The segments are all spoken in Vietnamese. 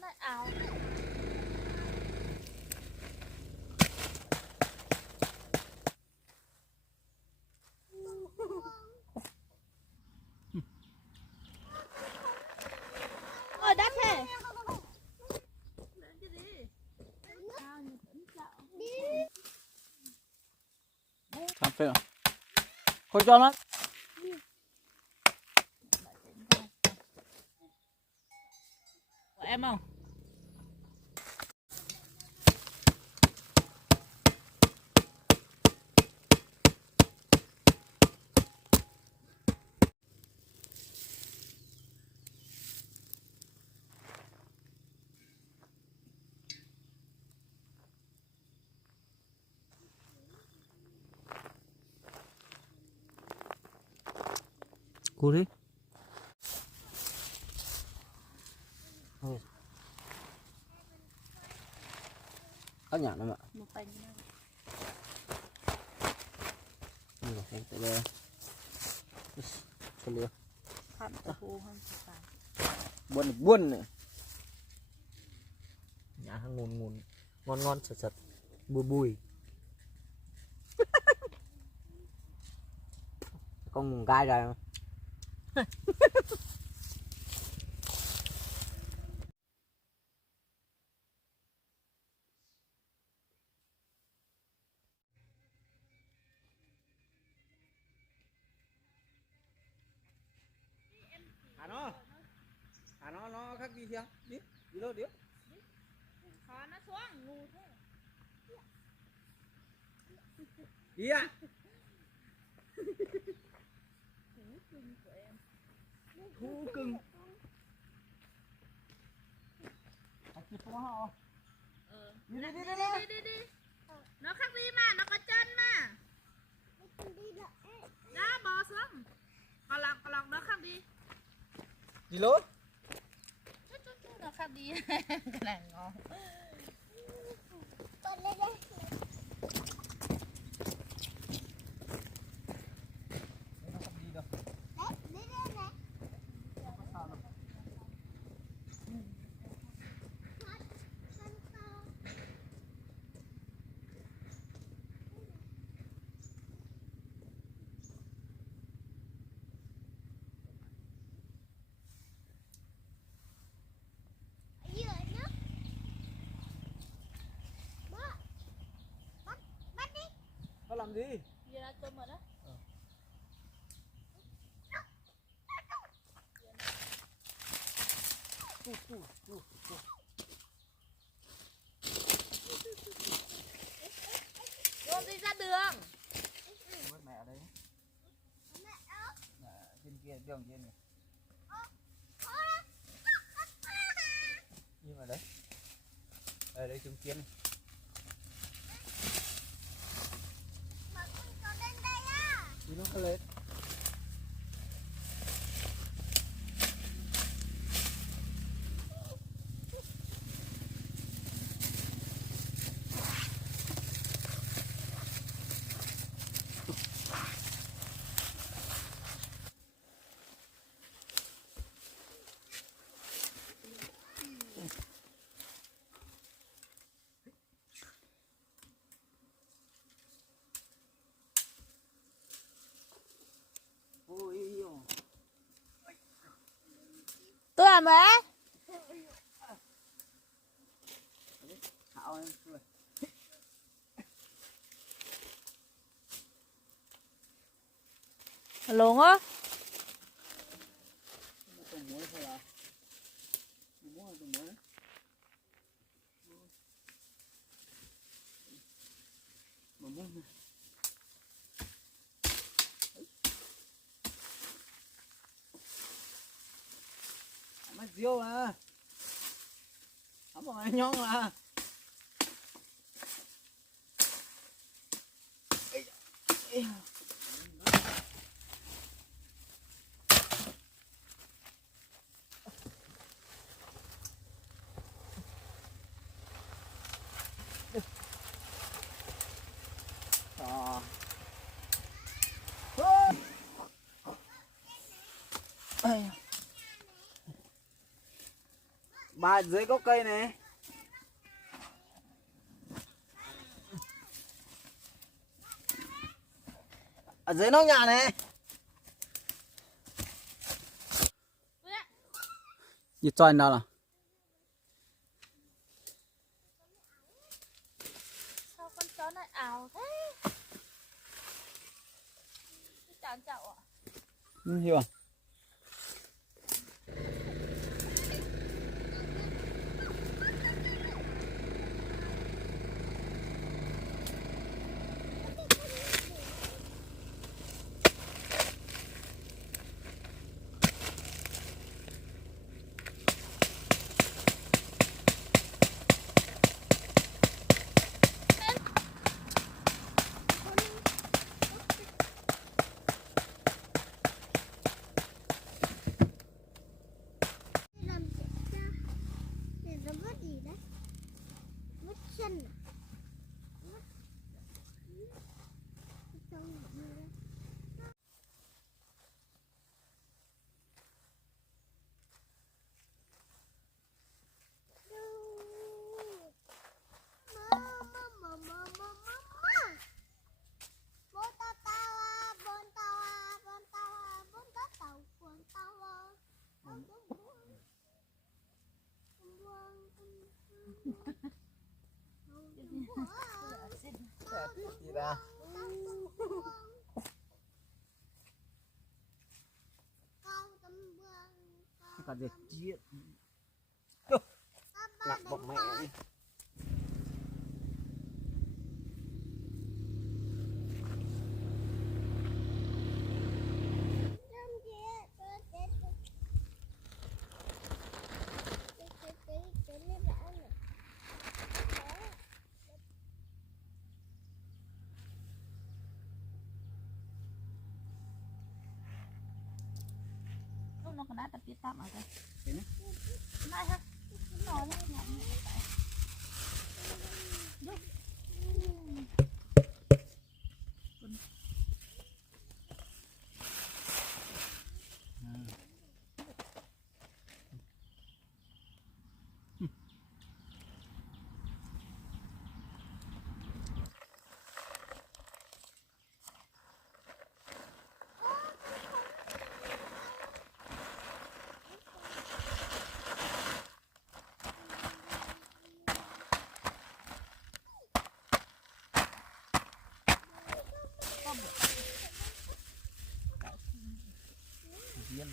nói ảo ôi đắt thế làm phê à không cho nó của em không cú đi có nhả nó mà một bánh rồi em tự lên con lừa phạm ở hồ hơn phải buồn buồn này nhả hàng ngùn ngùn ngon ngon sật sật bùi bùi con ngùn gai rồi nó khác gì chưa đi đâu đi khó nó xuống ngu thế đi à thú cưng đi nó khác đi mà nó có chân mà đó bò xuống còn lòng nó khác đi đi lối nó khác đi cái này ngon nó làm gì giờ là cơm rồi đó Con đi ra đường mẹ ở đây trên kia đường trên này nhưng mà đấy ở đây chứng kiến đi nó lên tôi làm mẹ luôn á mắt diêu à không có ai nhon à Bà dưới gốc cây này. Ở dưới nóc nhà này. Gì cho anh đâu nào? Sao con chó này ảo thế? Cái chán chậu à? Hiểu à? Làm gì ra? Để nó vứt gì đấy? Vứt chân à? Vứt. Vứt chân gì đấy? Gì ra? Cả việc chia. Lạc bọc mẹ đi. Lúc nó còn đã tập tiết tạm ở đây. Thế nhé. Này ha. Nó nói lên nhạc như vậy. Giúp. Viên.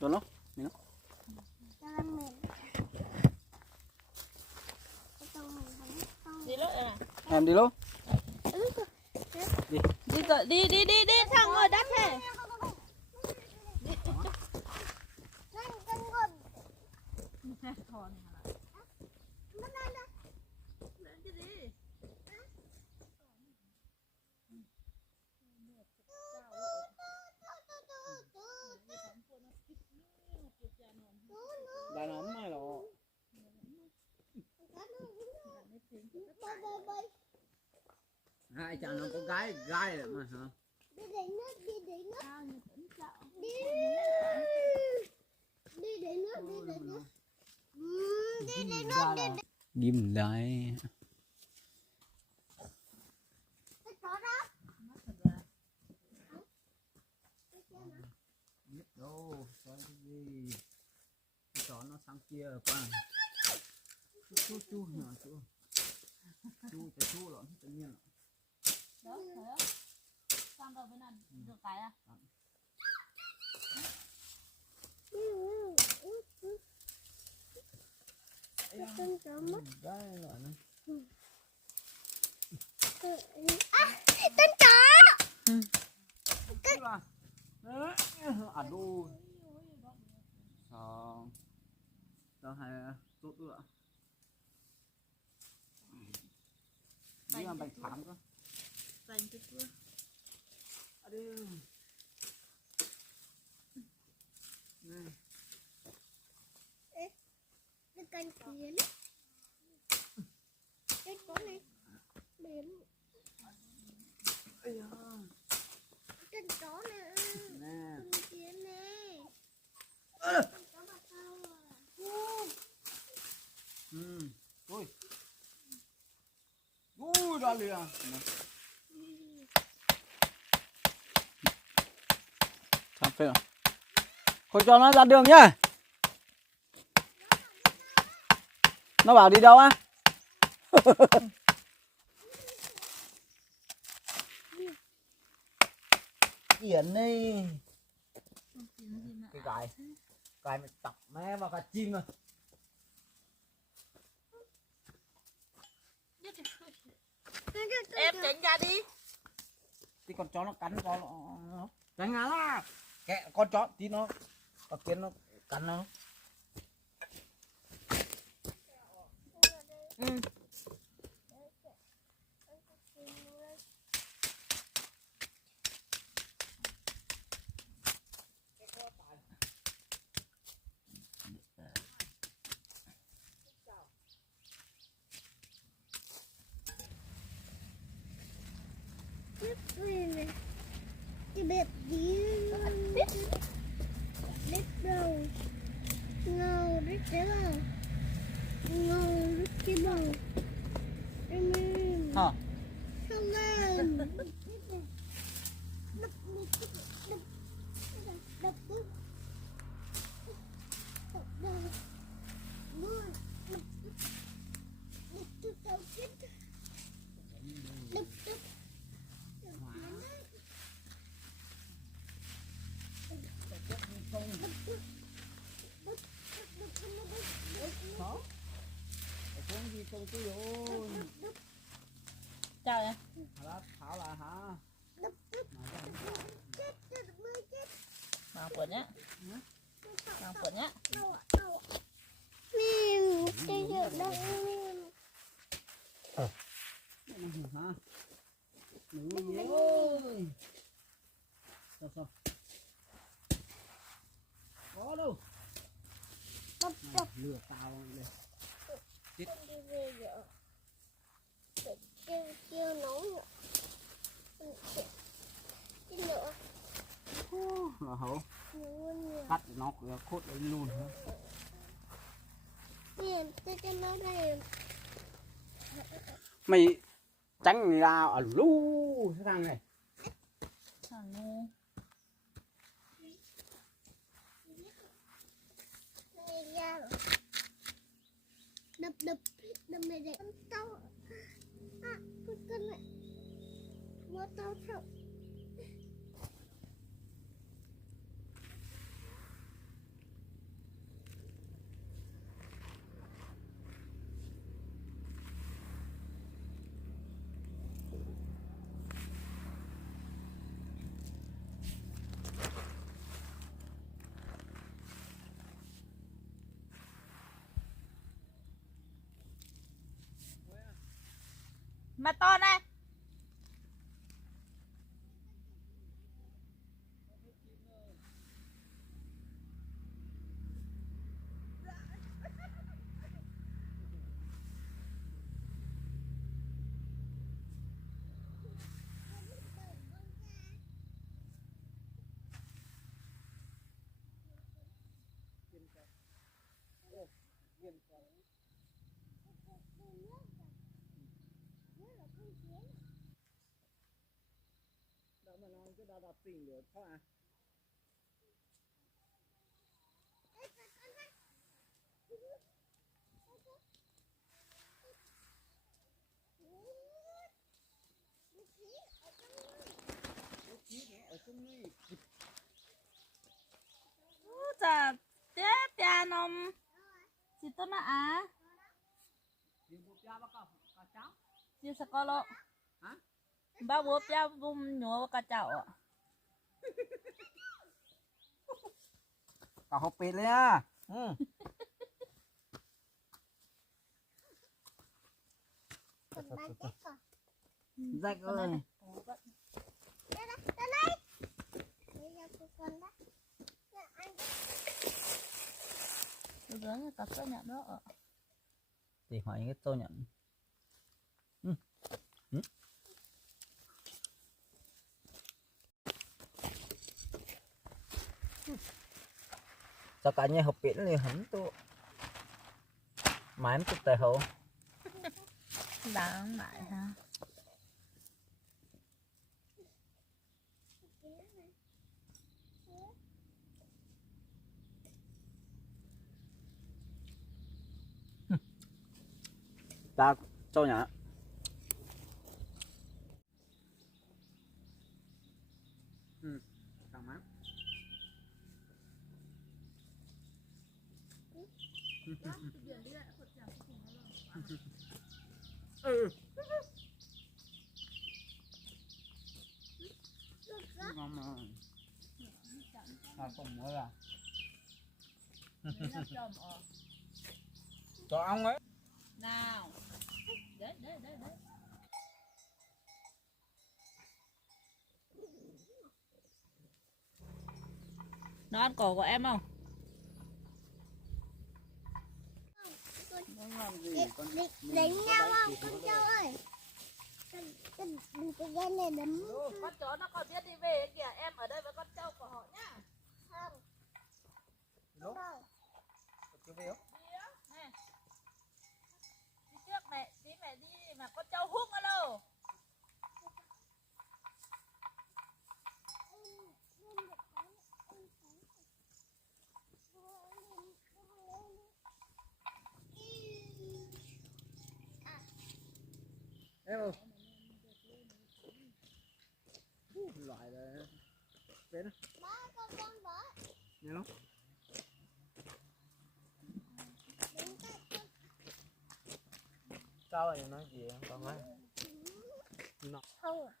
Rồi nó. Mình nó. Đi lốt này. Em đi luôn. Đi rồi, đi thằng ngồi đất thế. Thòn hả? Lên chứ đi. Đá nắm này là hai chàng nó có gái đấy mà hả? Đi để nước, đi để nước. Sao như tấn chậu. Đi để nước, đi để nước. Đi để nước, đi để Ghim đấy. cái chó đó. Biết đâu, sao cái gì? Cái chó nó sang kia qua. Chu nhỏ chu. Chu lộn tự nhiên. Đó, thấy không? Sang đâu bên này được cái à? Con chó mất. Đây loại nó. Con chó. Cái là. Đấy, à đu. Sao? Sao hay tốt nữa. Đây là bạch phám cơ. Dành cho cưa. À đi. Này. Cái con kiến. Cái chó này. kiếm chân chó nè nè con kiến nè con chó bà sao ui ui ra liền cà phê thôi cho nó ra đường nhá. Nó bảo đi đâu á? Yển đi. Cái gái mày tập mẹ vào cả chim rồi. Em tránh ra đi. Thì con chó nó cắn con nó tránh ra. Kệ con chó tí nó con kiến nó cắn nó. cái bếp đi đít đầu ngầu đít tế bào ngầu đít tế bào em Hả? không em đập đập đập Không có rồi. Chào em. Thảo là hả? Mang quần nhá. Mang quần nhá. cái gì đâu Hả? Nữ ơi. Sao? Có đâu. Lừa tao đây. kêu nấu nữa Là hổ. Cắt nó khốt đấy luôn hả? cho nó đây Mày tránh ra ở lú cái thằng này. Thằng ngu. đập mày để con tao con này mua tao sợ Mà to này. Mà nói cái đào đập tỉnh được thôi à? Chà, tiếp piano. Chị tốt mà á. Chị sẽ có lộ. Hả? Ba bố pia bùm nhúa cả chảo ạ. Cả hộp petเลยอ่ะRách ơi. Từ từ cả sữa nhận đó ạ. Thì hỏi cái tôi nhận. Sao cả nhà học biển liền hẳn tôi mà em chụp tài hộ Đáng lại ha. ta cho nhá càng mát ngon mà không mới à cho ông ấy Nào. Đấy. Nó ăn cổ của em không? Đánh nhau không con trâu ơi? Đừng có ghen này đấm. Con chó nó còn biết đi về kìa, em ở đây với con trâu của họ nhá. Không. Đúng. Không. Chưa biết. Nè. Đi trước mẹ, tí mẹ đi mà con trâu hung alo. Em ơi. Loại là bé đó. Ba con bỏ. Nghe không? Sao vậy nói gì em con nói? Không à?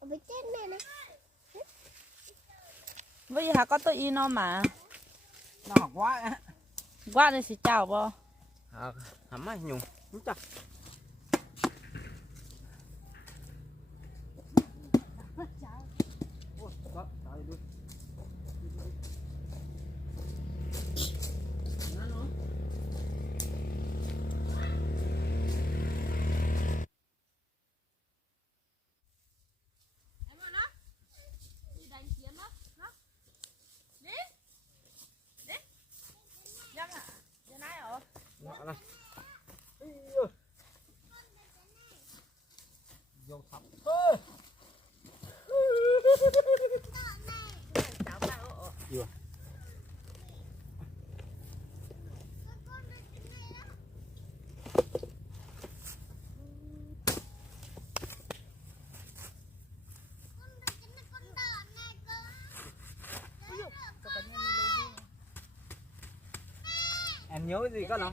Ở bên trên này này. Bây giờ có tôi y nó mà. Nó học quá á. Qua đây sẽ chào bò. Hẳn mai nhung. Đúng chưa? Ôi, có, trời đi. Em ơi nó. Đi đánh kiếm đó. Đi. Dăng à? Giờ này hả? Ngọ này. Vô thăm. Cháu tao ở. Vừa. Em nhớ gì có không?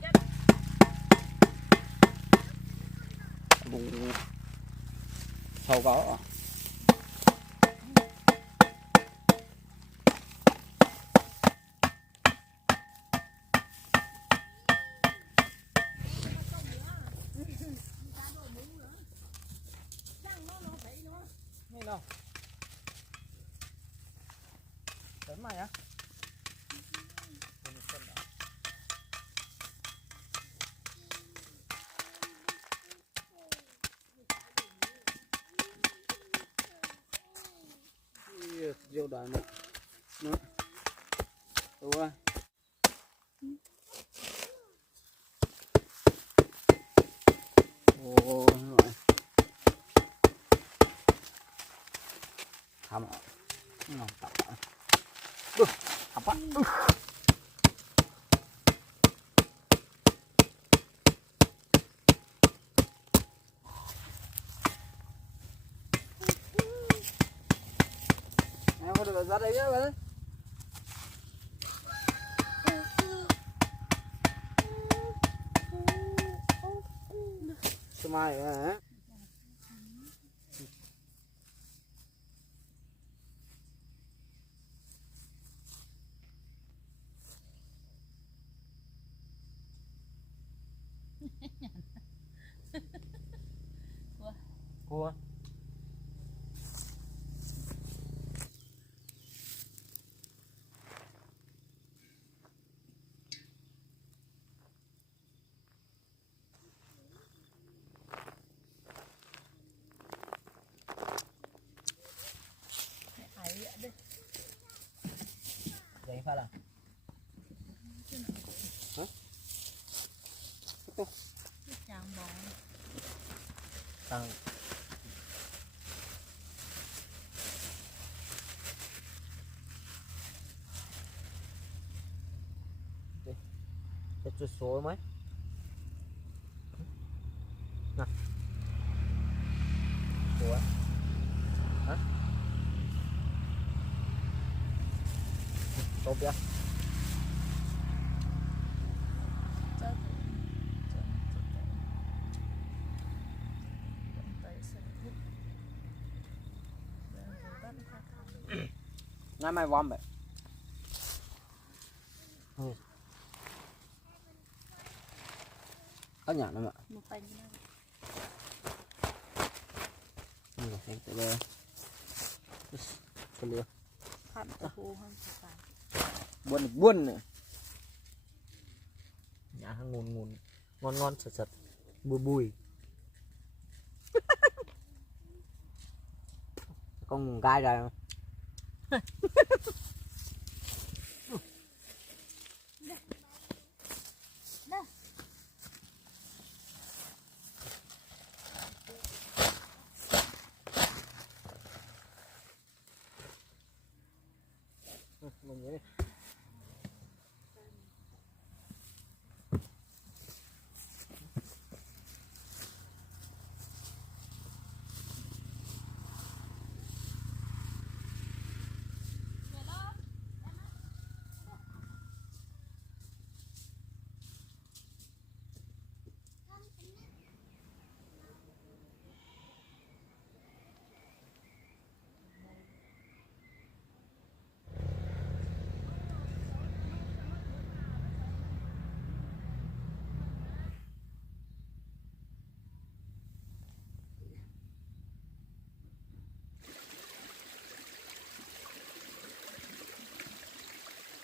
Bụng sâu có. Nghe đâu? Đến mày á? Vô đoạn này nữa đúng rồi ồ rồi thầm ngon tập được hấp á có được ra đây nhá bạn. Sao mai hả? Cua. Vậy phải là hả? Chàng bò Tăng chút số mấy nè ủa hả tốt chưa nay mai vòng vậy có nhà nữa mà một tay như này xem tới đây cái liều phạm tờ hồ hơn phải buồn buồn này nhà hàng ngon ngon ngon ngon sật sật bùi bùi con gai rồi